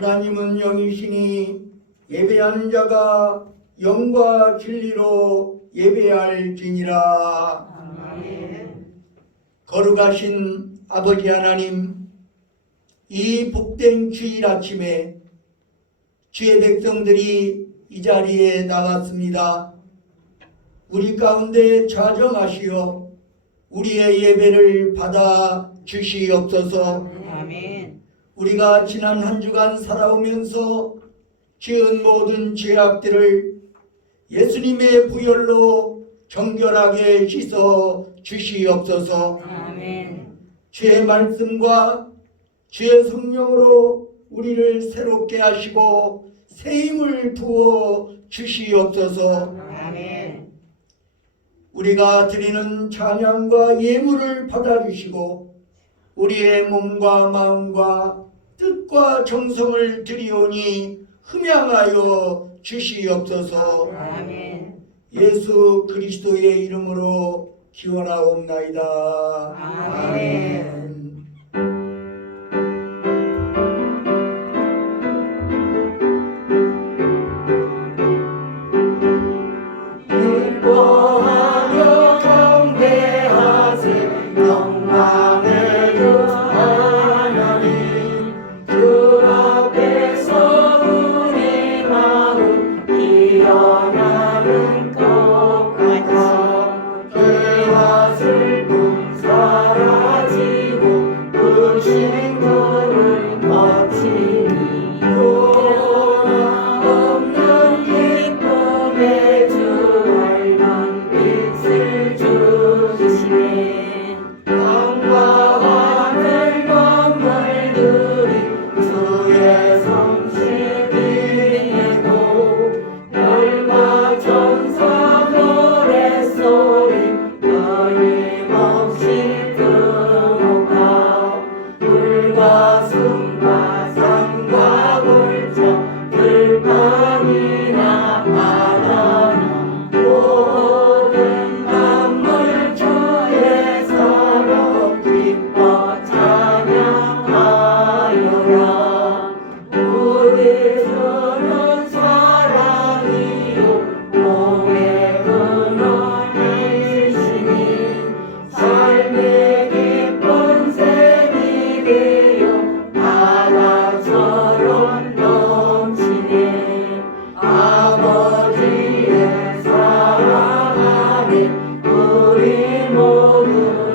하나님은 영이시니 예배하는 자가 영과 진리로 예배할지니라. 아멘. 거룩하신 아버지 하나님, 이 복된 주일 아침에 주의 백성들이 이 자리에 나왔습니다. 우리 가운데 자정하시어 우리의 예배를 받아 주시옵소서. 아멘. 우리가 지난 한 주간 살아오면서 지은 모든 죄악들을 예수님의 부혈로 정결하게 씻어 주시옵소서. 아멘. 주의 말씀과 주의 성령으로 우리를 새롭게 하시고 새 힘을 부어 주시옵소서. 아멘. 우리가 드리는 찬양과 예물을 받아주시고 우리의 몸과 마음과 뜻과 정성을 드리오니 흠양하여 주시옵소서. 아멘. 예수 그리스도의 이름으로 기원하옵나이다. 아멘. 기뻐하며 경배하세 영광의 주 하나님, 주 앞에서 우리 마음 피어나는 꽃같이 죄와 슬픔 사라지고 의심들을 거치니 변함 없는 기쁨의 주 밝은 빛을 주시네. 땅과 하늘 만물들이 주의 성실 비내고 별과 천사 노랫소리 끊임없이 등옥하 물과 숨과 산과 물정 들판이나 바다나 모든 만물 주의 사랑 기뻐 찬양하여라. 우리 주는 사랑이요 몸의 근원이시니 삶의 기쁜 샘이 되어 바다처럼 넘치네. 아버지의 사랑 안에 우리 모두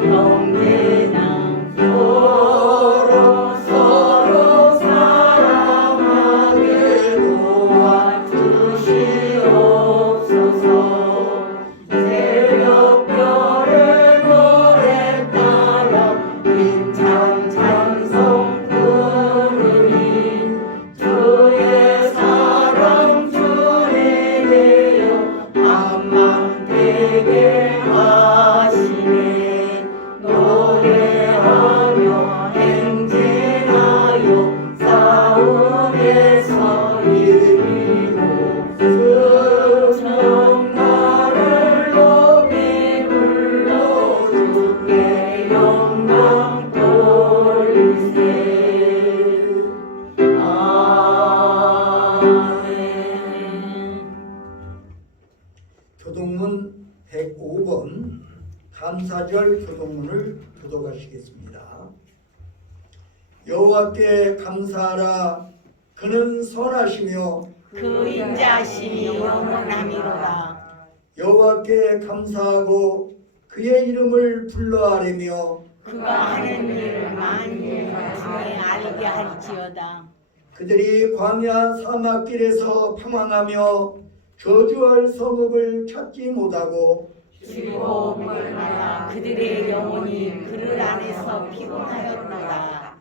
형제나 서로 사랑하게 도와주시옵소서. 새벽별의 노래 따라 힘찬 찬송 부르니 주의 사랑 주에 대여 한맘 되게 하시네. 노래하며 행진하여 싸움에서 이기고 승천가를 높이 불러 주께 영광 돌리세. 아멘. 교동문 105번 감사절 교동문을 교독하시겠습니다. 여호와께 감사하라. 그는 선하시며 그 인자심이 영원함이로다. 여호와께 감사하고 그의 이름을 불러아뢰며 그가 하는 일을 만민의 중에 알게 할지어다. 그들이 광야 사막길에서 방황하며 저주할 성읍을 찾지 못하고 즐거움을 말라 그들의 영혼이 그를 안에서 피곤하였도다.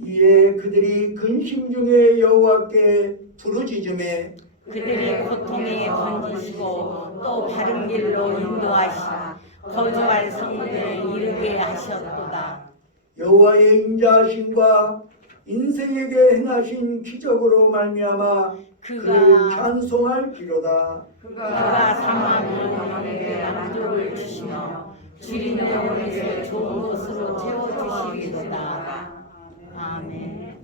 이에 그들이 근심 중에 여호와께 부르짖음에 그들이 고통에 던지시고 또 바른 길로 인도하시나 거주할 성문에 이르게 하셨도다. 여호와의 인자하심과 인생에게 행하신 기적으로 말미암아 그를 찬송할지로다. 그가 사망하는 영혼에게 만족을 주시며 주린 영혼에게 좋은 곳으로 채워주시리로다. 아멘.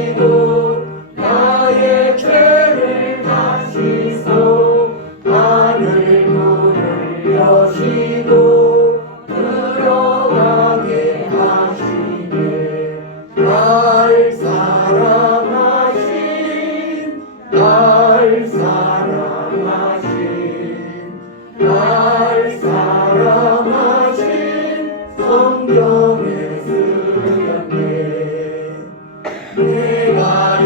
하시고 나의 죄를 다시소 하늘 문을 여시고 들어가게 하시네 날 사랑하신 날 사랑하신 성경에 쓰였네 내가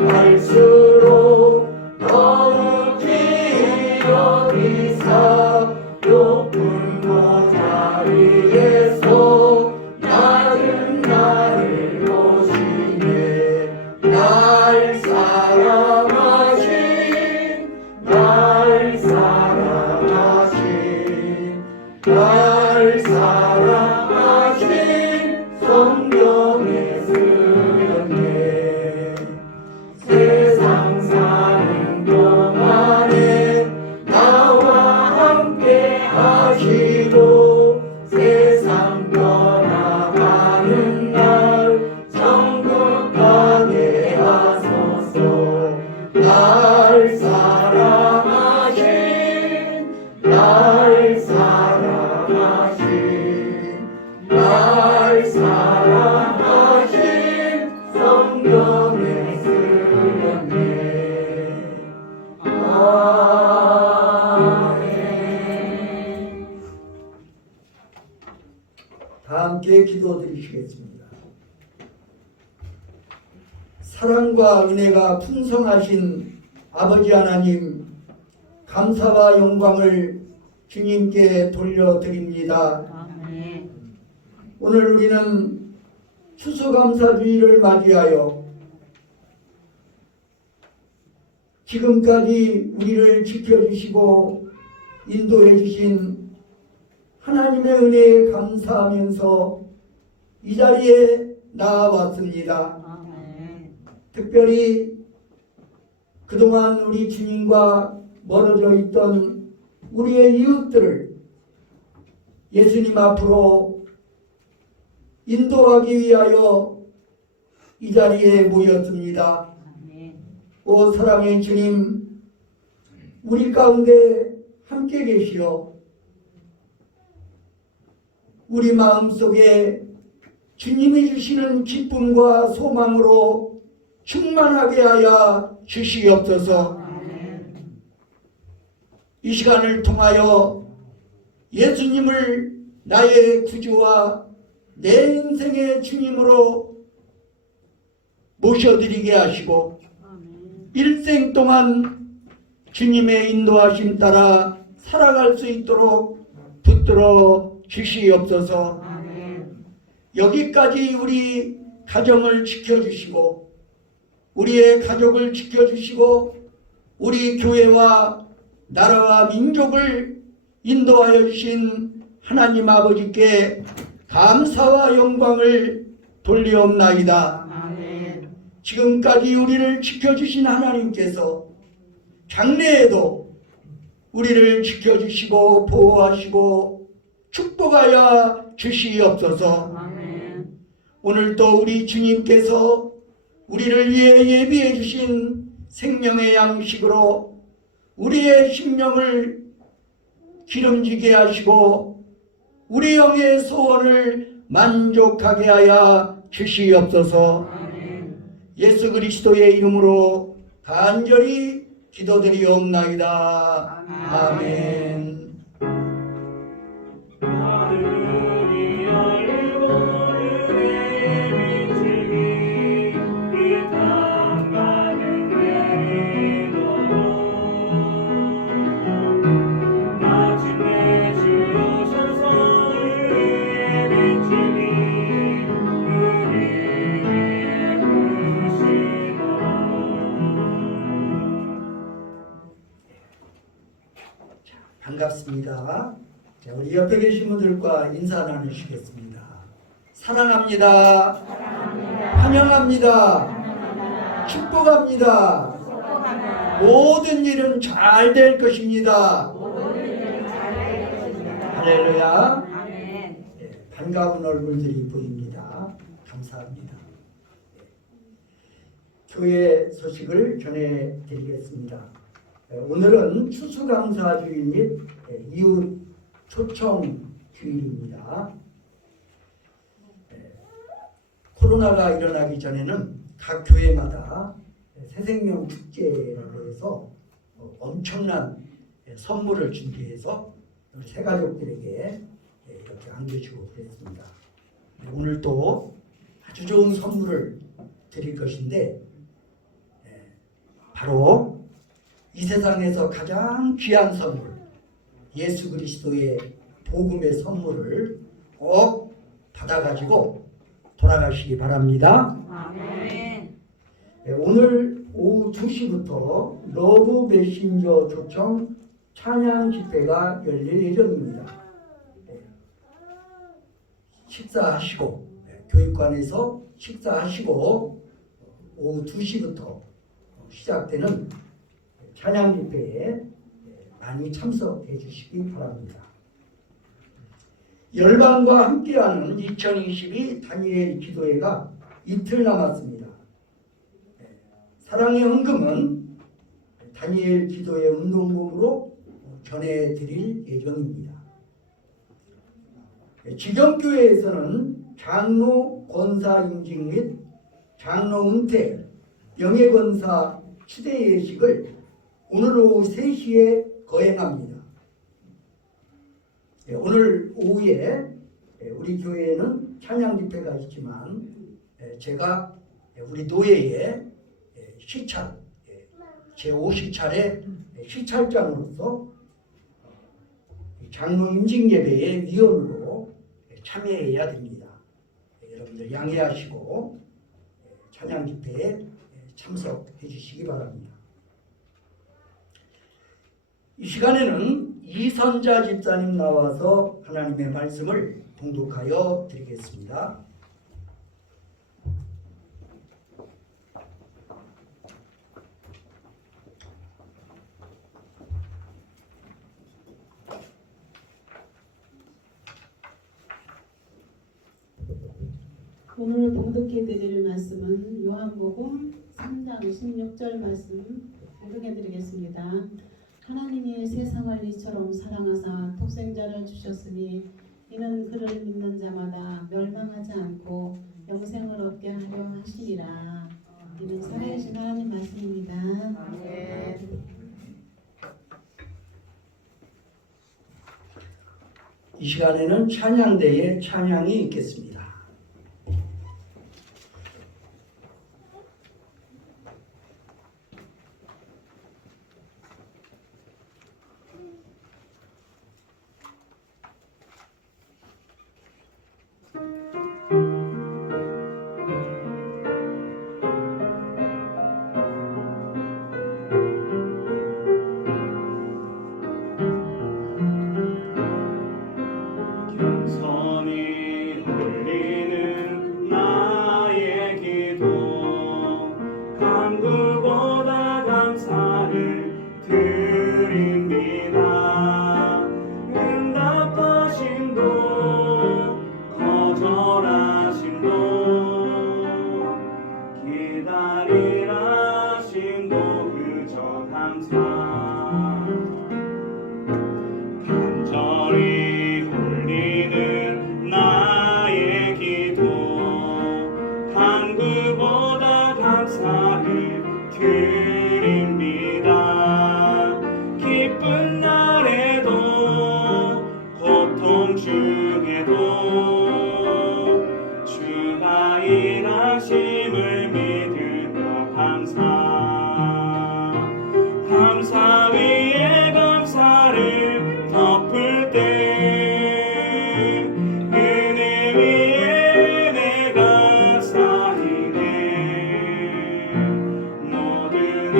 연약할수록 더욱이 여기사 높은 곳 자리에서 낮은 나를 보시네 날 사랑하신 날 사랑하신 성경에 쓰였네 세상 사는 동안에 나와 함께 하시고 세상 떠나가는 날 천국 가게 하소서 날 사랑하신 날 사랑하신 성경에 쓰였네 아멘 다 함께 기도드리시겠습니다. 사랑과 은혜가 풍성하신 아버지 하나님 감사와 영광을 주님께 돌려드립니다. 아멘. 오늘 우리는 추수감사주의를 맞이하여 지금까지 우리를 지켜주시고 인도해 주신 하나님의 은혜에 감사하면서 이 자리에 나와왔습니다. 아멘. 특별히 그동안 우리 주님과 멀어져 있던 우리의 이웃들을 예수님 앞으로 인도하기 위하여 이 자리에 모였습니다. 아멘. 오 사랑의 주님, 우리 가운데 함께 계시어 우리 마음속에 주님이 주시는 기쁨과 소망으로 충만하게 하여 주시옵소서. 이 시간을 통하여 예수님을 나의 구주와 내 인생의 주님으로 모셔드리게 하시고 일생 동안 주님의 인도하심 따라 살아갈 수 있도록 붙들어 주시옵소서. 여기까지 우리 가정을 지켜주시고 우리의 가족을 지켜주시고 우리 교회와 나라와 민족을 인도하여 주신 하나님 아버지께 감사와 영광을 돌리옵나이다. 아멘. 지금까지 우리를 지켜주신 하나님께서 장래에도 우리를 지켜주시고 보호하시고 축복하여 주시옵소서. 아멘. 오늘도 우리 주님께서 우리를 위해 예비해 주신 생명의 양식으로 우리의 심령을 기름지게 하시고 우리 영의 소원을 만족하게 하여 주시옵소서. 아멘. 예수 그리스도의 이름으로 간절히 기도드리옵나이다. 아멘. 하늘이 열리고 은혜의 비침이 이 땅 가득 내리도록 마침내 주 오셔서 은혜의 비침이 우리 위에 부으시도록 반갑습니다. 자, 우리 옆에 계신 분들과 인사 나누시겠습니다. 사랑합니다. 환영합니다. 축복합니다. 모든 일은 잘 될 것입니다. 할렐루야. 아멘. 반가운 얼굴들이 보입니다. 감사합니다. 교회 소식을 전해드리겠습니다. 오늘은 추수감사주일 및 이웃 초청 주일입니다. 코로나가 일어나기 전에는 각 교회마다 새생명 축제라고 해서 엄청난 선물을 준비해서 우리 새가족들에게 이렇게 안겨주고 그랬습니다. 오늘 또 아주 좋은 선물을 드릴 것인데 바로 이 세상에서 가장 귀한 선물, 예수 그리스도의 복음의 선물을 꼭 받아가지고 돌아가시기 바랍니다. 아멘. 오늘 오후 2시부터 러브 메신저 초청 찬양 집회가 열릴 예정입니다. 식사하시고 교육관에서 식사하시고 오후 2시부터 시작되는 찬양 집회에 많이 참석해 주시기 바랍니다. 열방과 함께하는 2022 다니엘 기도회가 이틀 남았습니다. 사랑의 헌금은 다니엘 기도회 운동금으로 전해드릴 예정입니다. 지정교회에서는 장로 권사 임직 및 장로 은퇴, 명예권사 추대 예식을 오늘 오후 3시에 거행합니다. 오늘 오후에 우리 교회에는 찬양 집회가 있지만 제가 우리 노예의 시찰, 제5시찰의 시찰장으로서 장로 임직 예배의 위원으로 참여해야 됩니다. 여러분들 양해하시고 찬양 집회에 참석해 주시기 바랍니다. 이 시간에는 이선자 집사님 나와서 하나님의 말씀을 봉독하여 드리겠습니다. 오늘 봉독해 드릴 말씀은 요한복음 3장 16절 말씀 봉독해 드리겠습니다. 하나님이 세상을 이처럼 사랑하사 독생자를 주셨으니 이는 그를 믿는 자마다 멸망하지 않고 영생을 얻게 하려 하심이라. 이는 살아계신 하나님 말씀입니다. 아멘. 이 시간에는 찬양대의 찬양이 있겠습니다. 겸손히 올리는 나의 기도 간구보다 감사를 드립니다. 응답하심도 거절하심도 기다리라심도 그저 감사 간절히 올리는 나의 기도 간구보다 감사를 드립니다. 기쁜 날에도 고통 중에도 주가 일하심을 믿으며 감사 위에 감사를 덮을 때 은혜 위에 은혜가 쌓이네. 모든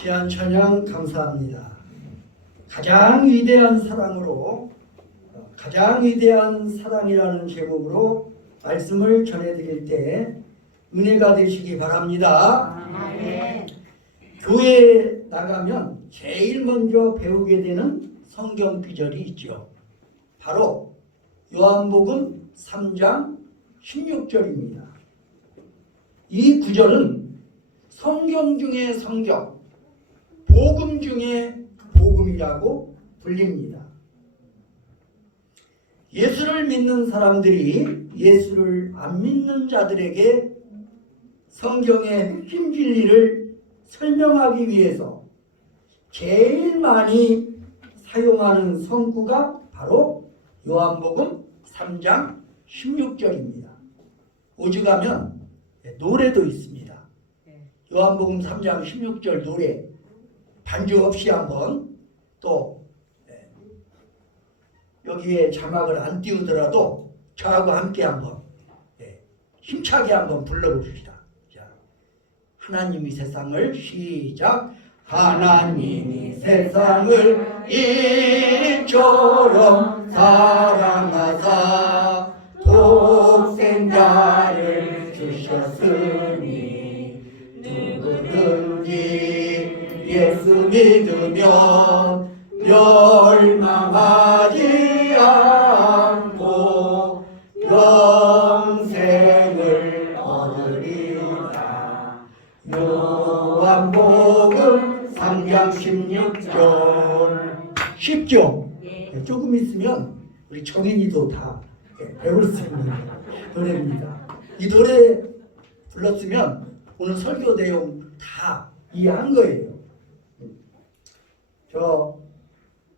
귀한 찬양 감사합니다. 가장 위대한 사랑으로 가장 위대한 사랑이라는 제목으로 말씀을 전해드릴 때 은혜가 되시기 바랍니다. 아멘. 교회에 나가면 제일 먼저 배우게 되는 성경 구절이 있죠. 바로 요한복음 3장 16절입니다. 이 구절은 성경 중에 성경, 복음 중에 복음이라고 불립니다. 예수를 믿는 사람들이 예수를 안 믿는 자들에게 성경의 핵심 진리를 설명하기 위해서 제일 많이 사용하는 성구가 바로 요한복음 3장 16절입니다. 오죽하면 노래도 있습니다. 요한복음 3장 16절 노래 반주 없이 한번 또 여기에 자막을 안 띄우더라도 저하고 함께 한번 힘차게 한번 불러봅시다. 자, 하나님이 세상을 시작. 하나님이 세상을 이처럼 사랑하사 독생자를 주셨으니 누구든지 예수 믿으면 멸망하지 않고 영생을 얻으리라. 요한복음 3장 16절. 쉽죠? 조금 있으면 우리 정인이도 다 배울 수 있는 노래입니다. 이 노래 불렀으면 오늘 설교 내용 다 이해한 거예요. 저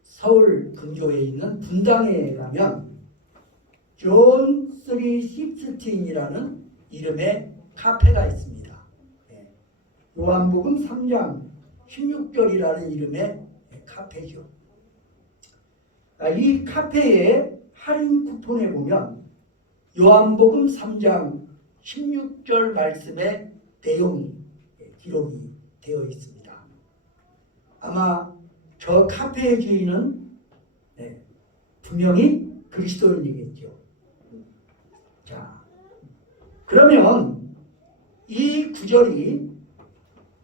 서울 근교에 있는 분당에 가면 존 316이라는 이름의 카페가 있습니다. 요한복음 3장 16절이라는 이름의 카페죠. 이 카페의 할인 쿠폰에 보면 요한복음 3장 16절 말씀의 내용이 기록이 되어 있습니다. 아마 저 카페의 주인은 분명히 그리스도인이겠죠. 자, 그러면 이 구절이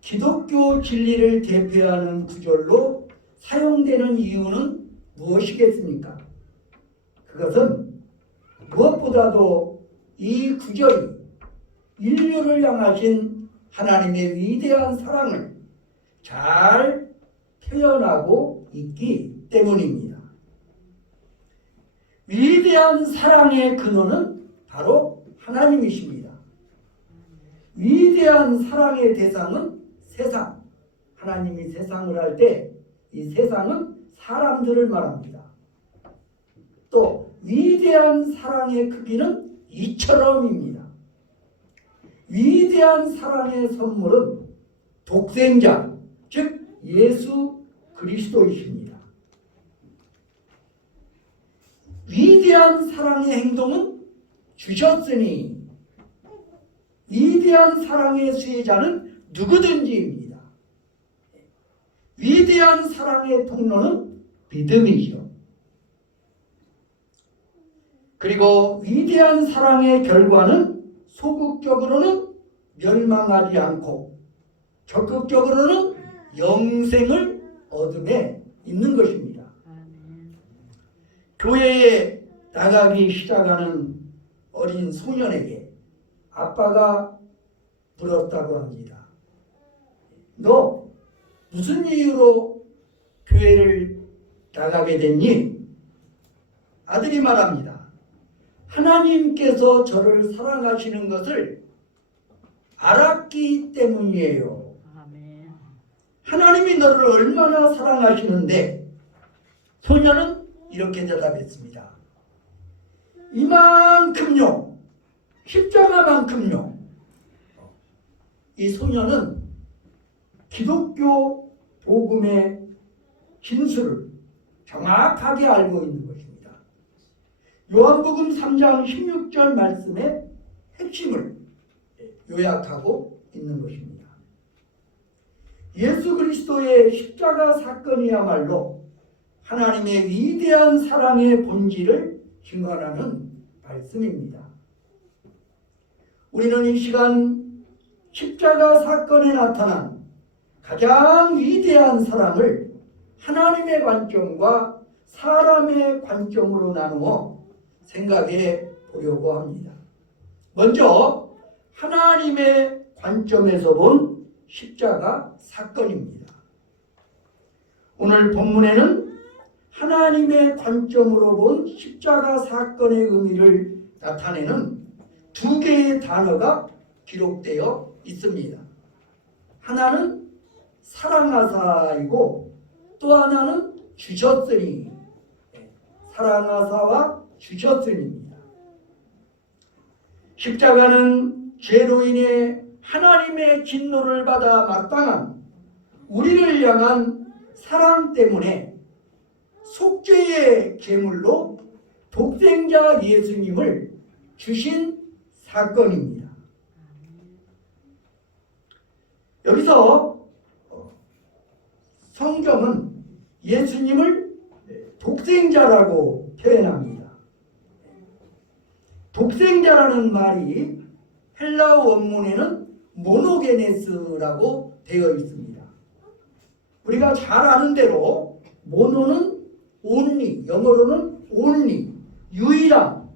기독교 진리를 대표하는 구절로 사용되는 이유는 무엇이겠습니까? 그것은 무엇보다도 이 구절이 인류를 향하신 하나님의 위대한 사랑을 잘 표현하고 있기 때문입니다. 위대한 사랑의 근원은 바로 하나님이십니다. 위대한 사랑의 대상은 세상. 하나님이 세상을 할 때 이 세상은 사람들을 말합니다. 또 위대한 사랑의 크기는 이처럼입니다. 위대한 사랑의 선물은 독생자, 즉 예수 그리스도이십니다. 위대한 사랑의 행동은 주셨으니 위대한 사랑의 수혜자는 누구든지입니다. 위대한 사랑의 통로는 믿음이죠. 그리고 위대한 사랑의 결과는 소극적으로는 멸망하지 않고 적극적으로는 영생을 얻음에 있는 것입니다. 교회에 나가기 시작하는 어린 소년에게 아빠가 물었다고 합니다. 너 무슨 이유로 교회를 나가게 됐니? 아들이 말합니다. 하나님께서 저를 사랑하시는 것을 알았기 때문이에요. 하나님이 너를 얼마나 사랑하시는데? 소년은 이렇게 대답했습니다. 이만큼요. 십자가만큼요. 이 소년은 기독교 복음의 진수를 정확하게 알고 있는 것입니다. 요한복음 3장 16절 말씀의 핵심을 요약하고 있는 것입니다. 예수 그리스도의 십자가 사건이야말로 하나님의 위대한 사랑의 본질을 증언하는 말씀입니다. 우리는 이 시간 십자가 사건에 나타난 가장 위대한 사랑을 하나님의 관점과 사람의 관점으로 나누어 생각해 보려고 합니다. 먼저 하나님의 관점에서 본 십자가 사건입니다. 오늘 본문에는 하나님의 관점으로 본 십자가 사건의 의미를 나타내는 두 개의 단어가 기록되어 있습니다. 하나는 사랑하사이고 또 하나는 주셨으니. 사랑하사와 주셨으니입니다. 십자가는 죄로 인해 하나님의 진노를 받아 마땅한 우리를 향한 사랑 때문에 속죄의 제물로 독생자 예수님을 주신 사건입니다. 여기서 성경은 예수님을 독생자라고 표현합니다. 독생자라는 말이 헬라어 원문에는 모노게네스라고 되어 있습니다. 우리가 잘 아는 대로 모노는 only, 영어로는 only, 유일한,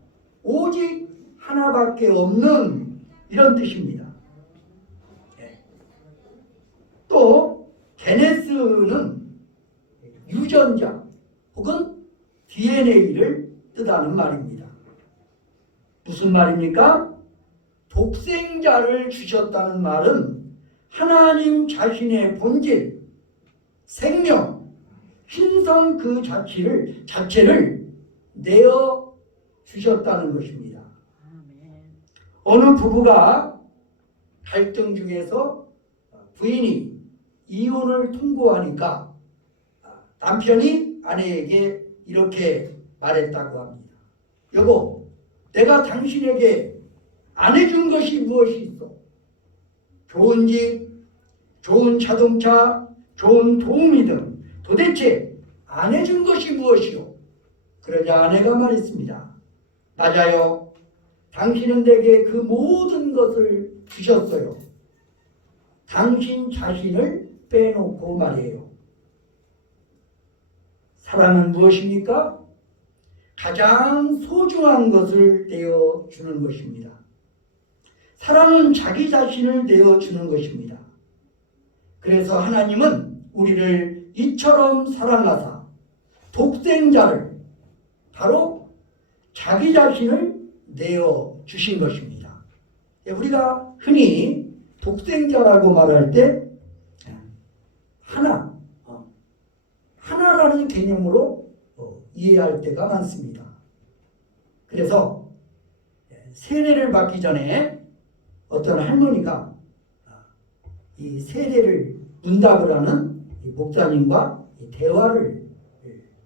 오직 하나밖에 없는 이런 뜻입니다. 또 게네스는 유전자 혹은 DNA를 뜻하는 말입니다. 무슨 말입니까? 독생자를 주셨다는 말은 하나님 자신의 본질, 생명, 신성 그 자체를 내어 주셨다는 것입니다. 어느 부부가 갈등 중에서 부인이 이혼을 통보하니까 남편이 아내에게 이렇게 말했다고 합니다. 여보, 내가 당신에게 안 해준 것이 무엇이 있어? 좋은 집, 좋은 자동차, 좋은 도우미 등 도대체 안 해준 것이 무엇이요? 그러자 아내가 말했습니다. 맞아요. 당신은 내게 그 모든 것을 주셨어요. 당신 자신을 빼놓고 말이에요. 사랑은 무엇입니까? 가장 소중한 것을 내어주는 것입니다. 사랑은 자기 자신을 내어주는 것입니다. 그래서 하나님은 우리를 이처럼 사랑하사 독생자를 바로 자기 자신을 내어주신 것입니다. 우리가 흔히 독생자라고 말할 때 하나라는 개념으로 이해할 때가 많습니다. 그래서 세례를 받기 전에 어떤 할머니가 이 세례를 문답을 하는 목사님과 대화를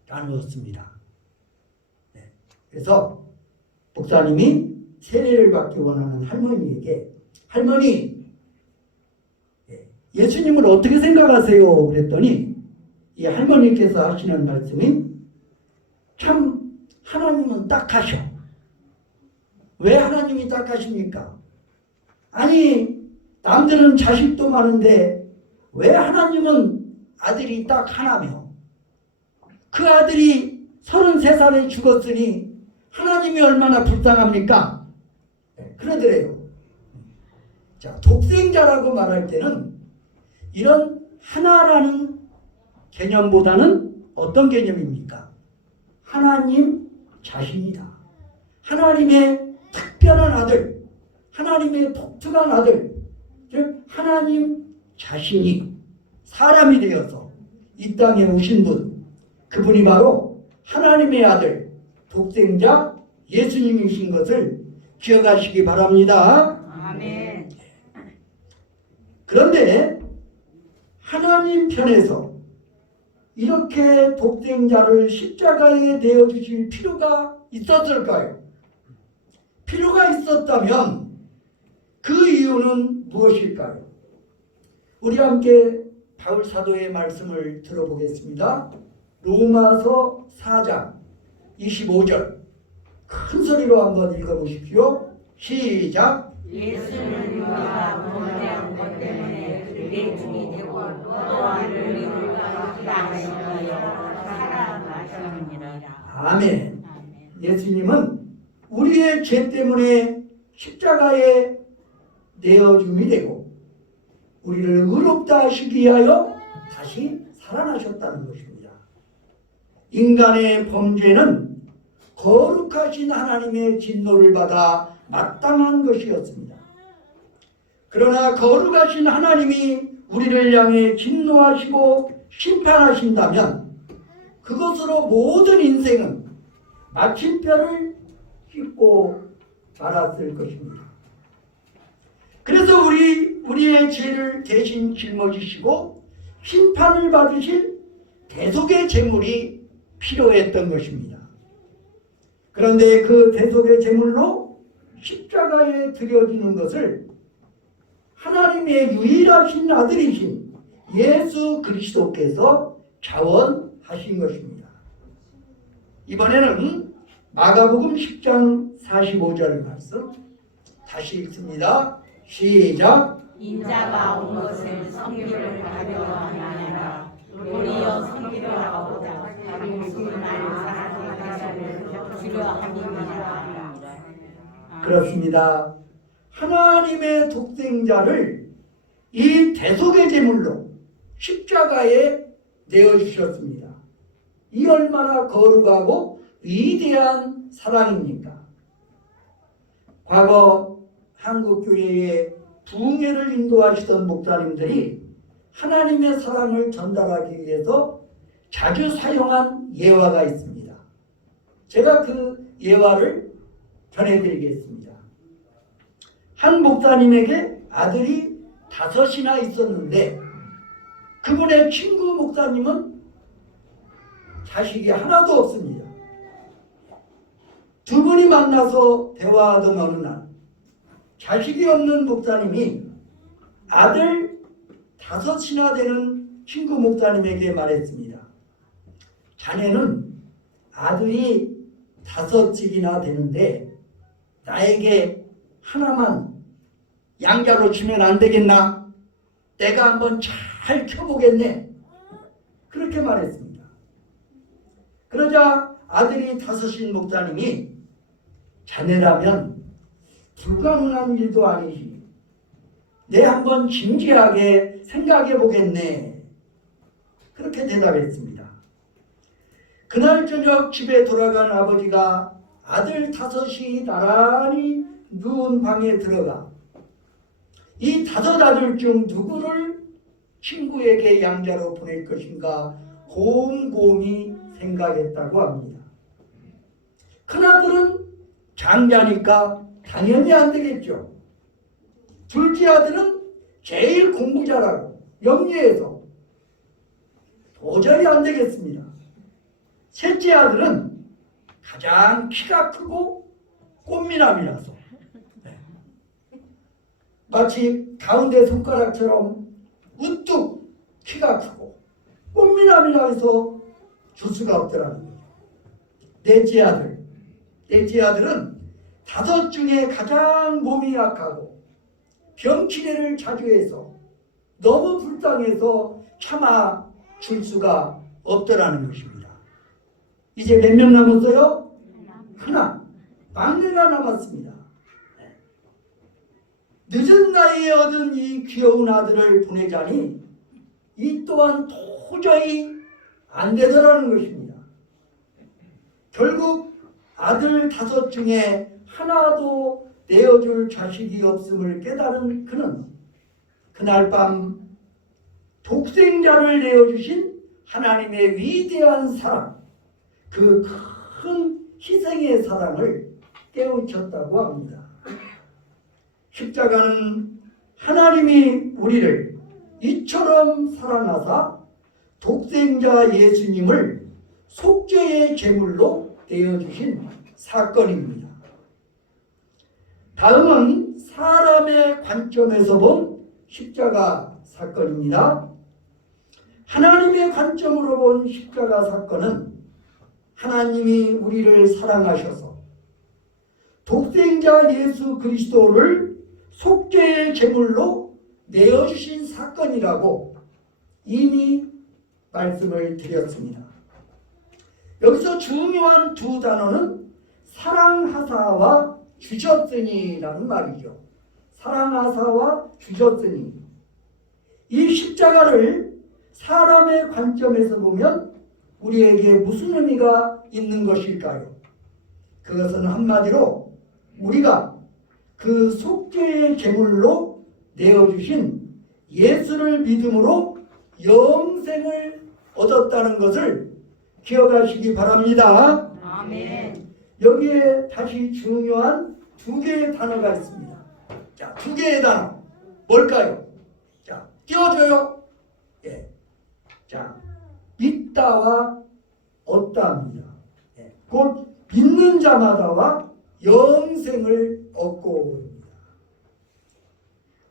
나누었습니다. 그래서 목사님이 세례를 받기 원하는 할머니에게 할머니, 예수님을 어떻게 생각하세요? 그랬더니 이 할머니께서 하시는 말씀이 참 하나님은 딱하셔. 왜 하나님이 딱하십니까? 아니 남들은 자식도 많은데 왜 하나님은 아들이 딱 하나며 그 아들이 33살에 죽었으니 하나님이 얼마나 불쌍합니까? 그러더래요. 자, 독생자라고 말할 때는 이런 하나라는 개념보다는 어떤 개념입니까? 하나님 자신이다. 하나님의 특별한 아들, 하나님의 독특한 아들, 즉 하나님 자신이 사람이 되어서 이 땅에 오신 분, 그분이 바로 하나님의 아들, 독생자 예수님이신 것을 기억하시기 바랍니다. 아멘. 그런데 하나님 편에서 이렇게 독생자를 십자가에 내어주실 필요가 있었을까요? 필요가 있었다면 그 이유는 무엇일까요? 우리 함께 바울 사도의 말씀을 들어보겠습니다. 로마서 4장 25절 큰 소리로 한번 읽어보십시오. 시작. 예수는 너가 범죄한 것 때문에 내 중이 되고 너와 너희를 하시며 살아나셨느니라. 아멘. 예수님은 우리의 죄 때문에 십자가에 내어줌이 되고 우리를 의롭다 하시기 위하여 다시 살아나셨다는 것입니다. 인간의 범죄는 거룩하신 하나님의 진노를 받아 마땅한 것이었습니다. 그러나 거룩하신 하나님이 우리를 향해 진노하시고 심판하신다면 그것으로 모든 인생은 마침표를 찍고 말았을 것입니다. 그래서 우리의 죄를 대신 짊어지시고 심판을 받으실 대속의 제물이 필요했던 것입니다. 그런데 그 대속의 제물로 십자가에 드려지는 것을 하나님의 유일하신 아들이신 예수 그리스도께서 자원하신 것입니다. 이번에는 마가복음 10장 45절 말씀 다시 읽습니다. 시작. 인자가 온 것은 성기를 가려 함이 아니라 도리어 성기를 하고자 목숨을 많은 사람을 주려 함이니라. 그렇습니다. 하나님의 독생자를 이 대속의 제물로 십자가에 내어주셨습니다. 이 얼마나 거룩하고 위대한 사랑입니까? 과거 한국교회의 부흥회를 인도하시던 목사님들이 하나님의 사랑을 전달하기 위해서 자주 사용한 예화가 있습니다. 제가 그 예화를 전해드리겠습니다. 한 목사님에게 아들이 5이나 있었는데 그분의 친구 목사님은 자식이 하나도 없습니다. 두 분이 만나서 대화하던 어느 날 자식이 없는 목사님이 아들 5이나 되는 친구 목사님에게 말했습니다. 자네는 아들이 5씩이나 되는데 나에게 하나만 양자로 주면 안 되겠나? 내가 한번 잘 켜보겠네. 그렇게 말했습니다. 그러자 아들이 5인 목사님이 자네라면 불가능한 일도 아니지. 내 한번 진지하게 생각해 보겠네. 그렇게 대답했습니다. 그날 저녁 집에 돌아간 아버지가 아들 5이 나란히 누운 방에 들어가 이 5 아들 중 누구를 친구에게 양자로 보낼 것인가 곰곰이 생각했다고 합니다. 큰아들은 장자니까 당연히 안 되겠죠. 둘째 아들은 제일 공부 잘하고 영리해서 도저히 안 되겠습니다. 셋째 아들은 가장 키가 크고 꽃미남이라서 마치 가운데 손가락처럼 우뚝 키가 크고 꽃미남이라 해서 줄 수가 없더라는 거예요. 넷째 아들은 5 중에 가장 몸이 약하고 병치레를 자주 해서 너무 불쌍해서 차마 줄 수가 없더라는 것입니다. 이제 몇 명 남았어요? 하나, 막내가 남았습니다. 늦은 나이에 얻은 이 귀여운 아들을 보내자니 이 또한 도저히 안 되더라는 것입니다. 결국 아들 5 중에 하나도 내어줄 자식이 없음을 깨달은 그는 그날 밤 독생자를 내어주신 하나님의 위대한 사랑, 그 큰 희생의 사랑을 깨우쳤다고 합니다. 십자가는 하나님이 우리를 이처럼 사랑하사 독생자 예수님을 속죄의 제물로 내어주신 사건입니다. 다음은 사람의 관점에서 본 십자가 사건입니다. 하나님의 관점으로 본 십자가 사건은 하나님이 우리를 사랑하셔서 독생자 예수 그리스도를 속죄의 제물로 내어주신 사건이라고 이미 말씀을 드렸습니다. 여기서 중요한 두 단어는 사랑하사와 주셨으니라는 말이죠. 사랑하사와 주셨으니. 이 십자가를 사람의 관점에서 보면 우리에게 무슨 의미가 있는 것일까요? 그것은 한마디로 우리가 그 속죄의 제물로 내어주신 예수를 믿음으로 영생을 얻었다는 것을 기억하시기 바랍니다. 아멘. 여기에 다시 중요한 두 개의 단어가 있습니다. 자, 두 개의 단어. 뭘까요? 자, 띄워줘요. 예. 자, 믿다와 얻다입니다. 예. 곧 믿는 자마다와 영생을 얻고 옵니다.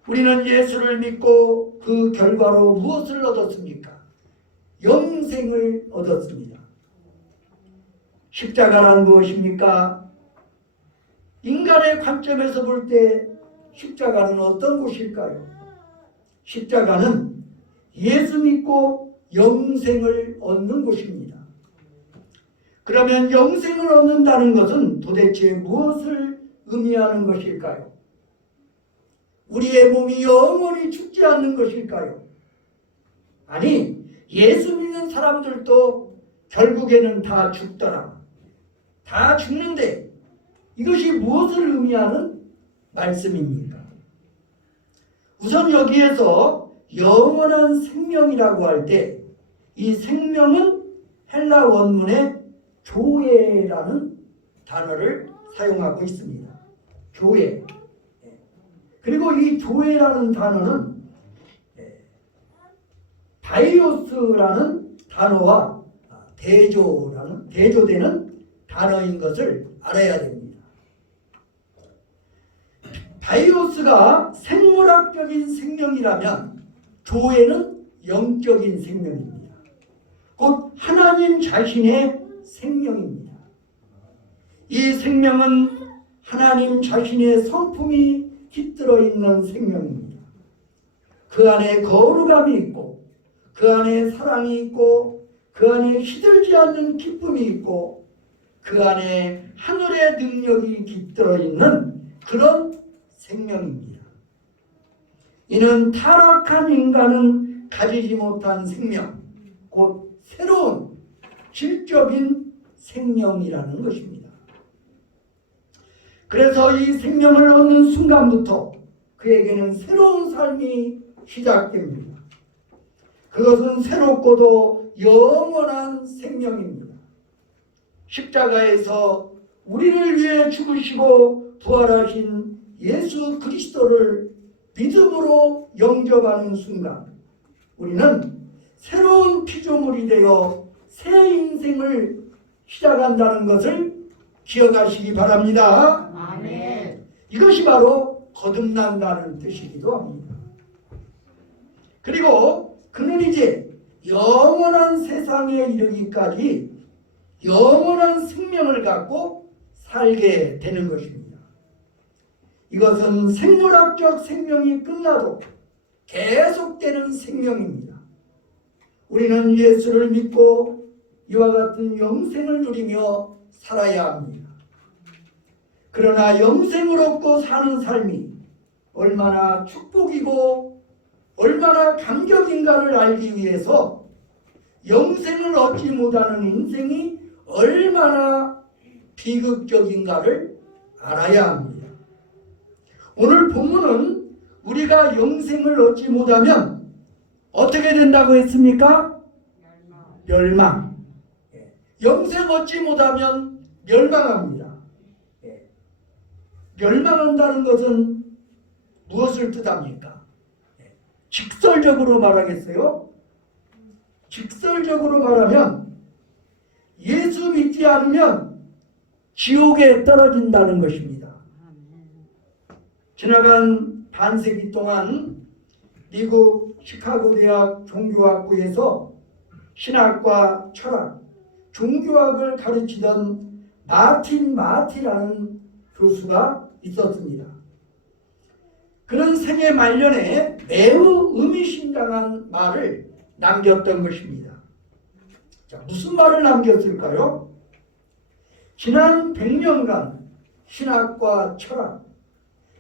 우리는 예수를 믿고 그 결과로 무엇을 얻었습니까? 영생을 얻었습니다. 십자가란 무엇입니까? 인간의 관점에서 볼 때 십자가는 어떤 곳일까요? 십자가는 예수 믿고 영생을 얻는 곳입니다. 그러면 영생을 얻는다는 것은 도대체 무엇을 의미하는 것일까요? 우리의 몸이 영원히 죽지 않는 것일까요? 아니, 예수 믿는 사람들도 결국에는 다 죽더라. 다 죽는데 이것이 무엇을 의미하는 말씀입니까? 우선 여기에서 영원한 생명이라고 할 때 이 생명은 헬라 원문에 조에라는 단어를 사용하고 있습니다. 조에. 그리고 이 조에라는 단어는 바이오스라는 단어와 대조되는 단어인 것을 알아야 됩니다. 바이오스가 생물학적인 생명이라면 조에는 영적인 생명입니다. 곧 하나님 자신의 생명입니다. 이 생명은 하나님 자신의 성품이 깃들어 있는 생명입니다. 그 안에 거룩함이 있고 그 안에 사랑이 있고 그 안에 시들지 않는 기쁨이 있고 그 안에 하늘의 능력이 깃들어 있는 그런 생명입니다. 이는 타락한 인간은 가지지 못한 생명, 곧 새로운 질적인 생명이라는 것입니다. 그래서 이 생명을 얻는 순간부터 그에게는 새로운 삶이 시작됩니다. 그것은 새롭고도 영원한 생명입니다. 십자가에서 우리를 위해 죽으시고 부활하신 예수 그리스도를 믿음으로 영접하는 순간 우리는 새로운 피조물이 되어 새 인생을 시작한다는 것을 기억하시기 바랍니다. 아멘. 이것이 바로 거듭난다는 뜻이기도 합니다. 그리고 그는 이제 영원한 세상에 이르기까지 영원한 생명을 갖고 살게 되는 것입니다. 이것은 생물학적 생명이 끝나도 계속되는 생명입니다. 우리는 예수를 믿고 이와 같은 영생을 누리며 살아야 합니다. 그러나 영생을 얻고 사는 삶이 얼마나 축복이고 얼마나 감격인가를 알기 위해서 영생을 얻지 못하는 인생이 얼마나 비극적인가를 알아야 합니다. 오늘 본문은 우리가 영생을 얻지 못하면 어떻게 된다고 했습니까? 멸망. 영생 얻지 못하면 멸망합니다. 멸망한다는 것은 무엇을 뜻합니까? 직설적으로 말하겠어요? 직설적으로 말하면 예수 믿지 않으면 지옥에 떨어진다는 것입니다. 지나간 반세기 동안 미국 시카고 대학 종교학부에서 신학과 철학, 종교학을 가르치던 마틴 마티라는 교수가 있었습니다. 그런 생애 말년에 매우 의미심장한 말을 남겼던 것입니다. 자, 무슨 말을 남겼을까요? 지난 100년간 신학과 철학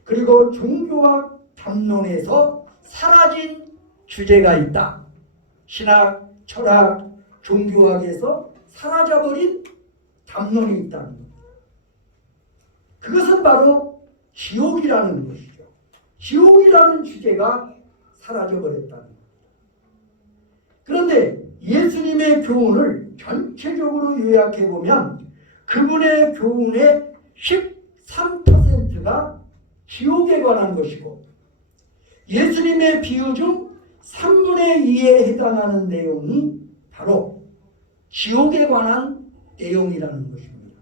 그리고 종교학 담론에서 사라진 주제가 있다. 신학, 철학, 종교학에서 사라져버린 담론이 있다는 겁니다. 그것은 바로 지옥이라는 것이죠. 지옥이라는 주제가 사라져버렸다는 겁니다. 그런데 예수님의 교훈을 전체적으로 요약해보면 그분의 교훈의 13%가 지옥에 관한 것이고 예수님의 비유 중 3분의 2에 해당하는 내용이 바로 지옥에 관한 내용이라는 것입니다.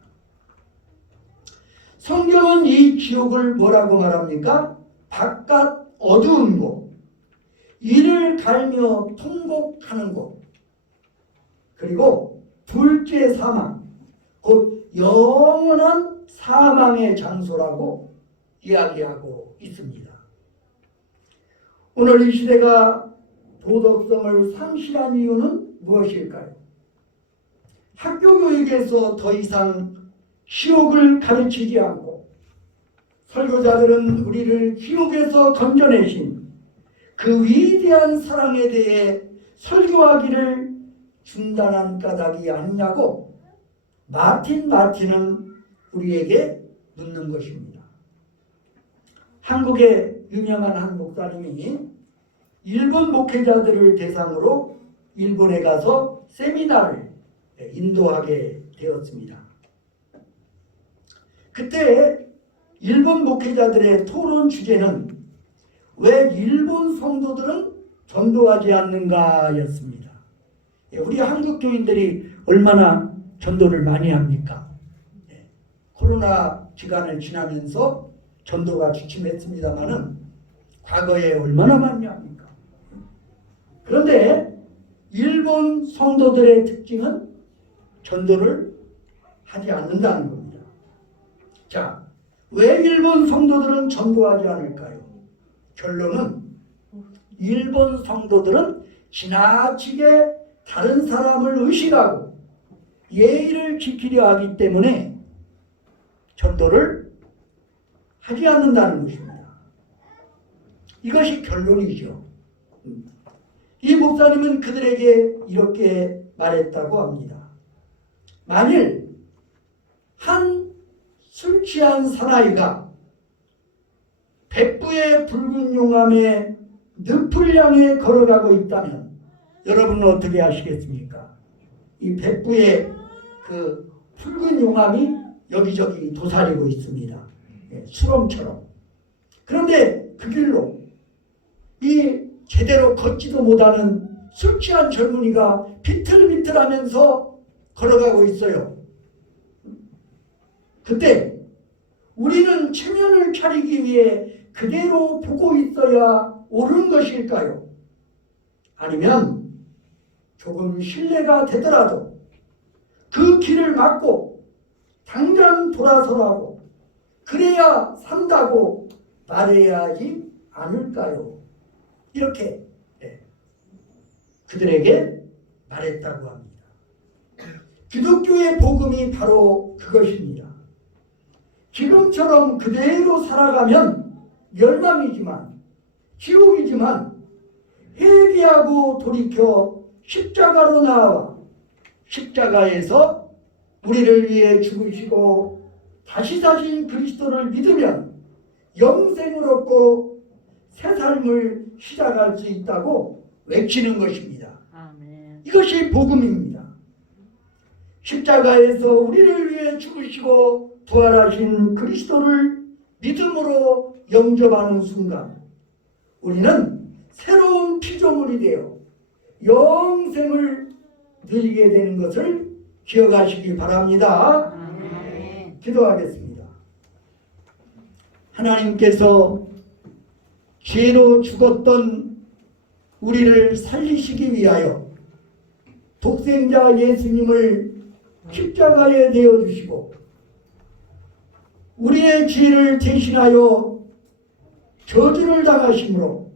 성경은 이 지옥을 뭐라고 말합니까? 바깥 어두운 곳, 이를 갈며 통곡하는 곳, 그리고 둘째 사망, 곧 영원한 사망의 장소라고 이야기하고 있습니다. 오늘 이 시대가 도덕성을 상실한 이유는 무엇일까요? 학교 교육에서 더 이상 지옥을 가르치지 않고 설교자들은 우리를 지옥에서 건져내신 그 위대한 사랑에 대해 설교하기를 중단한 까닭이 아니냐고 마틴은 우리에게 묻는 것입니다. 한국의 유명한 한 목사님이 일본 목회자들을 대상으로 일본에 가서 세미나를 인도하게 되었습니다. 그때 일본 목회자들의 토론 주제는 왜 일본 성도들은 전도하지 않는가였습니다. 우리 한국 교인들이 얼마나 전도를 많이 합니까? 코로나 기간을 지나면서 전도가 주춤했습니다마는 과거에 얼마나 많이 합니까? 그런데 일본 성도들의 특징은 전도를 하지 않는다는 겁니다. 자, 왜 일본 성도들은 전도하지 않을까요? 결론은 일본 성도들은 지나치게 다른 사람을 의식하고 예의를 지키려 하기 때문에 전도를 하지 않는다는 것입니다. 이것이 결론이죠. 이 목사님은 그들에게 이렇게 말했다고 합니다. 만일 한 술 취한 사나이가 백부의 붉은 용암에 늪을 향해 걸어가고 있다면 여러분은 어떻게 하시겠습니까? 이 백부의 그 붉은 용암이 여기저기 도사리고 있습니다. 수렁처럼. 그런데 그 길로 이 제대로 걷지도 못하는 술 취한 젊은이가 비틀비틀하면서 걸어가고 있어요. 그때 우리는 체면을 차리기 위해 그대로 보고 있어야 옳은 것일까요? 아니면 조금 신뢰가 되더라도 그 길을 막고 당장 돌아서라고 그래야 산다고 말해야 하지 않을까요? 이렇게 그들에게 말했다고 합니다. 기독교의 복음이 바로 그것입니다. 지금처럼 그대로 살아가면 멸망이지만 지옥이지만 회개하고 돌이켜 십자가로 나와 십자가에서 우리를 위해 죽으시고 다시 사신 그리스도를 믿으면 영생을 얻고 새 삶을 시작할 수 있다고 외치는 것입니다. 아멘. 이것이 복음입니다. 십자가에서 우리를 위해 죽으시고 부활하신 그리스도를 믿음으로 영접하는 순간 우리는 새로운 피조물이 되어 영생을 누리게 되는 것을 기억하시기 바랍니다. 아멘. 기도하겠습니다. 하나님께서 죄로 죽었던 우리를 살리시기 위하여 독생자 예수님을 십자가에 내어주시고 우리의 죄를 대신하여 저주를 당하심으로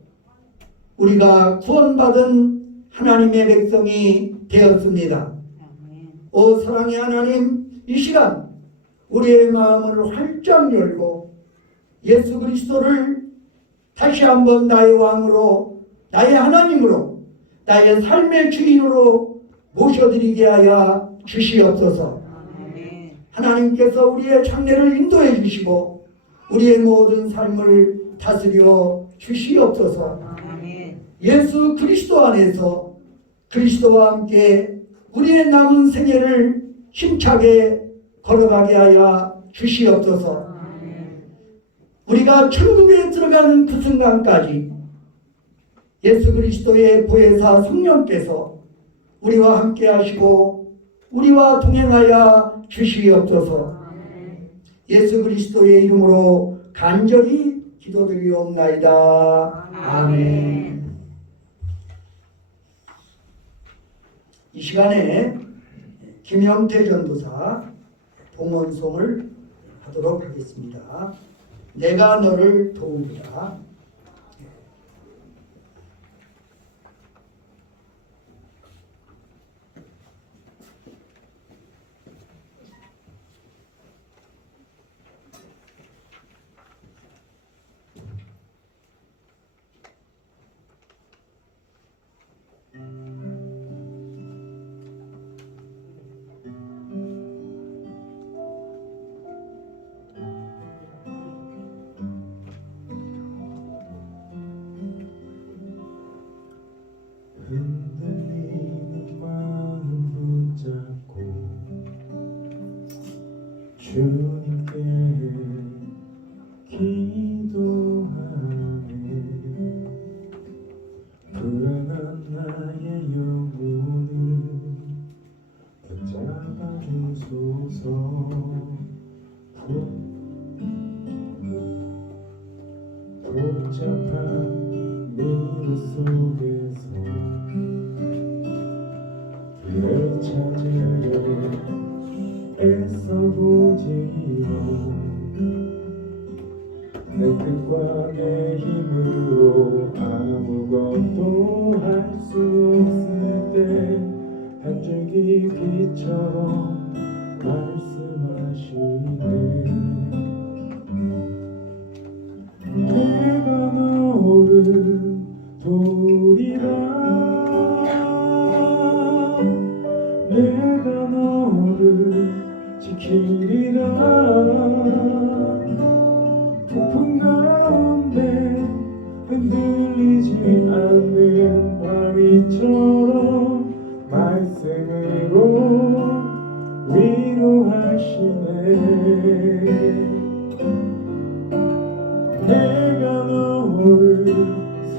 우리가 구원받은 하나님의 백성이 되었습니다. 오 사랑의 하나님, 이 시간 우리의 마음을 활짝 열고 예수 그리스도를 다시 한번 나의 왕으로, 나의 하나님으로, 나의 삶의 주인으로 모셔드리게 하여 주시옵소서. 하나님께서 우리의 장래를 인도해 주시고 우리의 모든 삶을 다스려 주시옵소서. 예수 그리스도 안에서 그리스도와 함께 우리의 남은 생애를 힘차게 걸어가게 하여 주시옵소서. 우리가 천국에 들어가는 그 순간까지 예수 그리스도의 보혜사 성령께서 우리와 함께 하시고 우리와 동행하여 주시옵소서. 예수 그리스도의 이름으로 간절히 기도드리옵나이다. 아멘. 이 시간에 김영태 전도사 봉헌송을 하도록 하겠습니다. 내가 너를 도우리라. 흔들리는 마음 붙잡고 주님께 기도하네. 불안한 나의 영혼을 붙잡아 주소서. 복잡한 미로 속에서 길을 찾으려 애써보지만 내 뜻과 내 힘으로 아무것도 할 수 없을 때 한 줄기 빛처럼 말씀하시네. 내가 너를 도우리라. 내가 너를 지키리라. 폭풍 가운데 흔들리지 않는 바위처럼 말씀으로 위로하시네. 내가 너를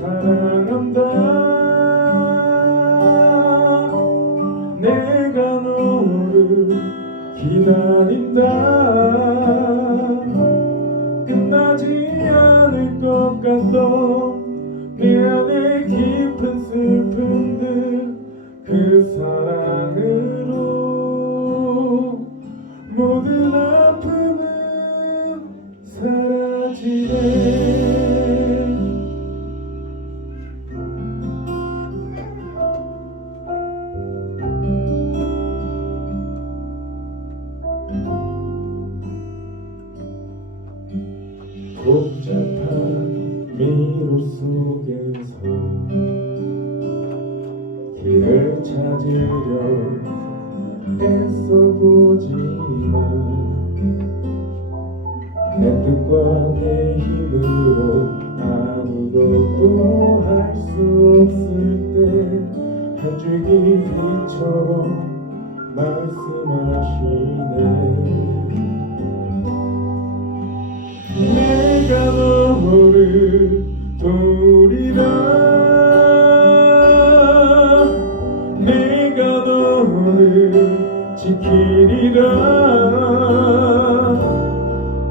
사랑한다. 내가 너를 기다린다. 끝나지 않을 것 같던 내 안의 깊은 슬픔들 그 사랑으로 모든 아픔은 사라지네. 복잡한 미로 속에서 길을 찾으려 애써보지만 내 뜻과 내 힘으로 아무것도 할 수 없을 때 한 줄기 빛처럼 말씀하시네. 내가 너를 도우리라. 내가 너를 지키리라.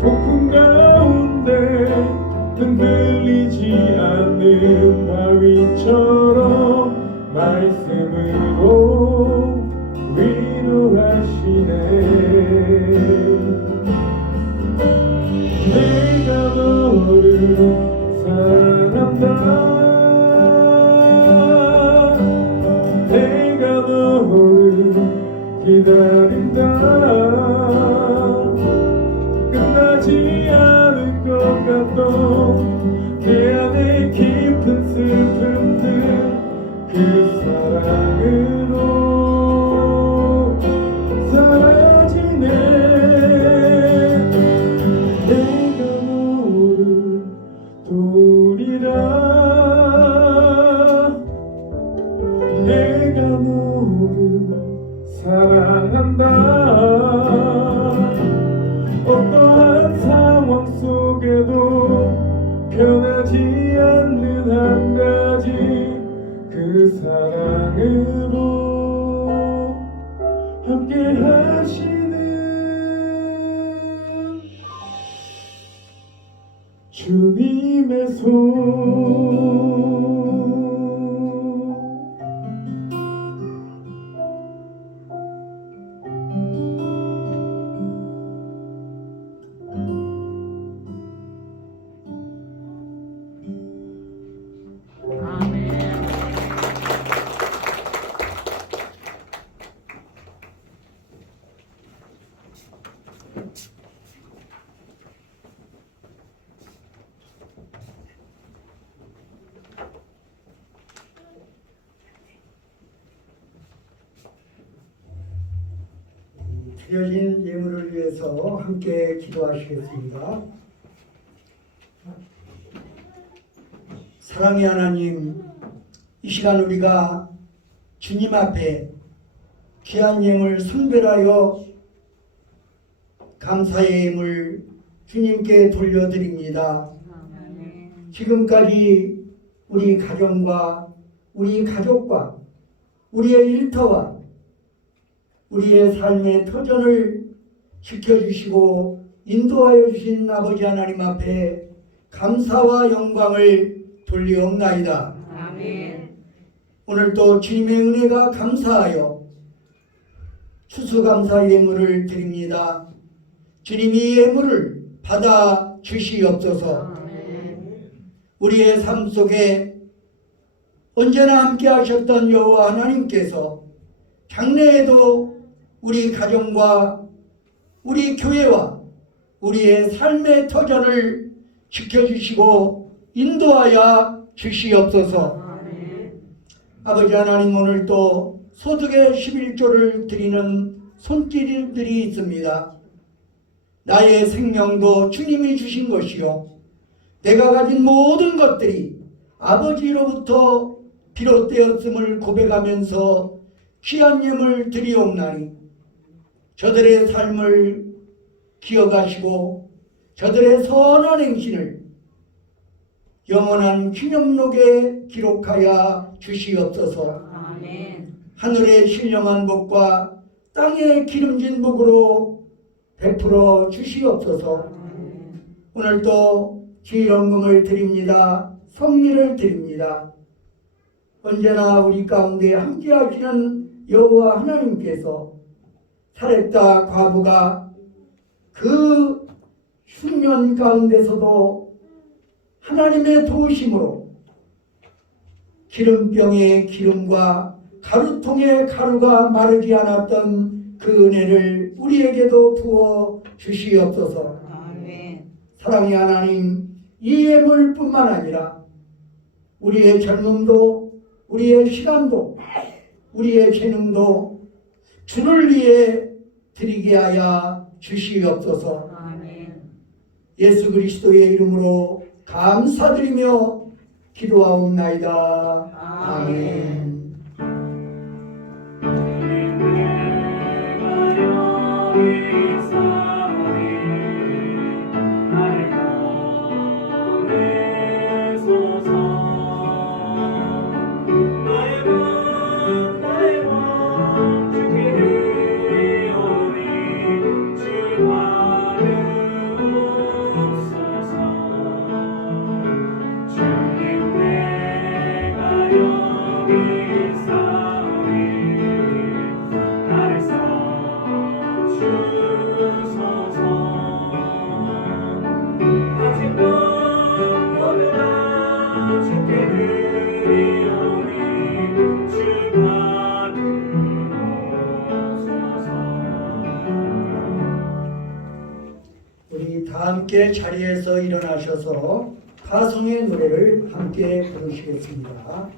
폭풍 가운데 흔들리지 않는 바위처럼 사랑으로 사라지네. 내가 너를 도리라. 내가 너를 사랑한다. 어떠한 상황 속에도 변하지 않는 한 가지 그 사랑으로 함께 하시는 주님의 손. 아멘. 드려진 예물을 위해서 함께 기도하시겠습니다. 사랑의 하나님, 이 시간 우리가 주님 앞에 귀한 예물 선별하여 감사의 예물 주님께 돌려드립니다. 지금까지 우리 가정과 우리 가족과 우리의 일터와 우리의 삶의 터전을 지켜주시고 인도하여 주신 아버지 하나님 앞에 감사와 영광을 돌리옵나이다. 아멘. 오늘도 주님의 은혜가 감사하여 추수감사 예물을 드립니다. 주님이 예물을 받아 주시옵소서. 아멘. 우리의 삶 속에 언제나 함께 하셨던 여호와 하나님께서 장래에도 우리 가정과 우리 교회와 우리의 삶의 터전을 지켜주시고 인도하여 주시옵소서. 아멘. 아버지 하나님, 오늘 또 소득의 11조를 드리는 손길들이 있습니다. 나의 생명도 주님이 주신 것이요 내가 가진 모든 것들이 아버지로부터 비롯되었음을 고백하면서 귀한 예물 드리옵나니 저들의 삶을 기억하시고 저들의 선한 행실을 영원한 기념록에 기록하여 주시옵소서. 아멘. 하늘의 신령한 복과 땅의 기름진 복으로 베풀어 주시옵소서. 오늘도 기름금을 드립니다. 성리를 드립니다. 언제나 우리 가운데 함께 하시는 여호와 하나님께서 사렙다 과부가 그 흉년 가운데서도 하나님의 도우심으로 기름병의 기름과 가루통의 가루가 마르지 않았던 그 은혜를 우리에게도 부어 주시옵소서. 아멘. 사랑의 하나님, 이 예물뿐만 아니라 우리의 젊음도 우리의 시간도 우리의 재능도 주를 위해 드리게 하여 주시옵소서. 아멘. 예수 그리스도의 이름으로 감사드리며 기도하옵나이다. 아멘. 우리 다 함께 자리에서 일어나셔서 가성의 노래를 함께 부르시겠습니다.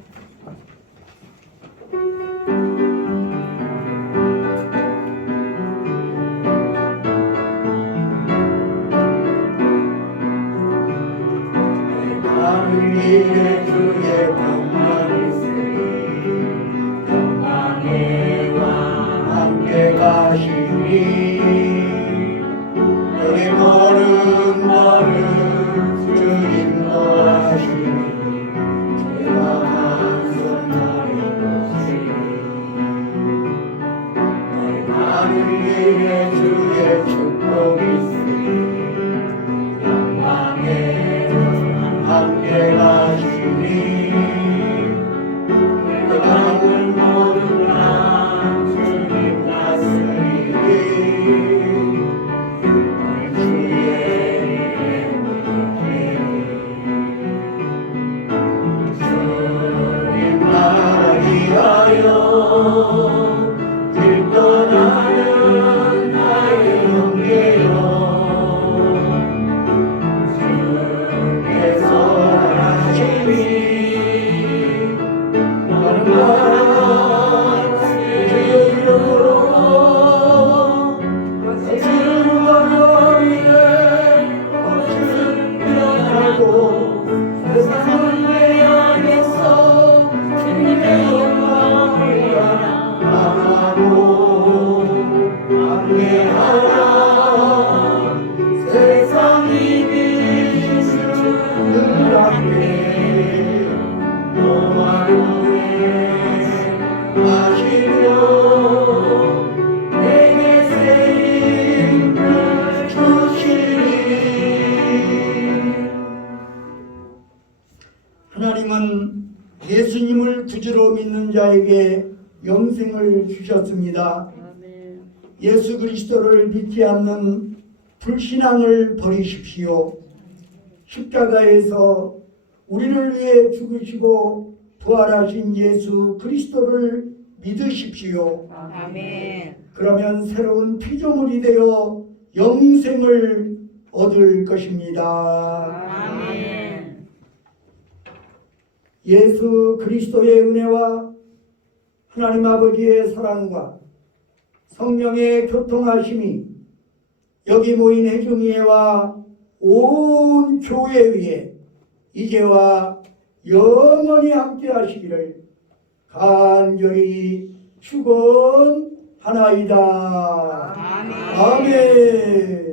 너의 걸음걸음 주 인도하시니 제가 한손 나의 것이니 가는 길에 주의 축복이 있으니 영광에 함께 가시니 가는 모든 날 주님 다스리니 주의 주님 나라 위하여 길 떠나는 나의 영계여 주께서 하시니 세상이 비추는 앞에 너와 하시며 내게 새 힘을 주시리. 하나님은 예수님을 구주로 믿는 자에게 영생을 주셨습니다. 예수 그리스도를 믿지 않는 불신앙을 버리십시오. 십자가에서 우리를 위해 죽으시고 부활하신 예수 그리스도를 믿으십시오. 아멘. 그러면 새로운 피조물이 되어 영생을 얻을 것입니다. 아멘. 예수 그리스도의 은혜와 하나님 아버지의 사랑과 성령의 교통하심이 여기 모인 회중회와 온 교회 위에 이제와 영원히 함께 하시기를 간절히 축원하나이다. 아멘. 아멘.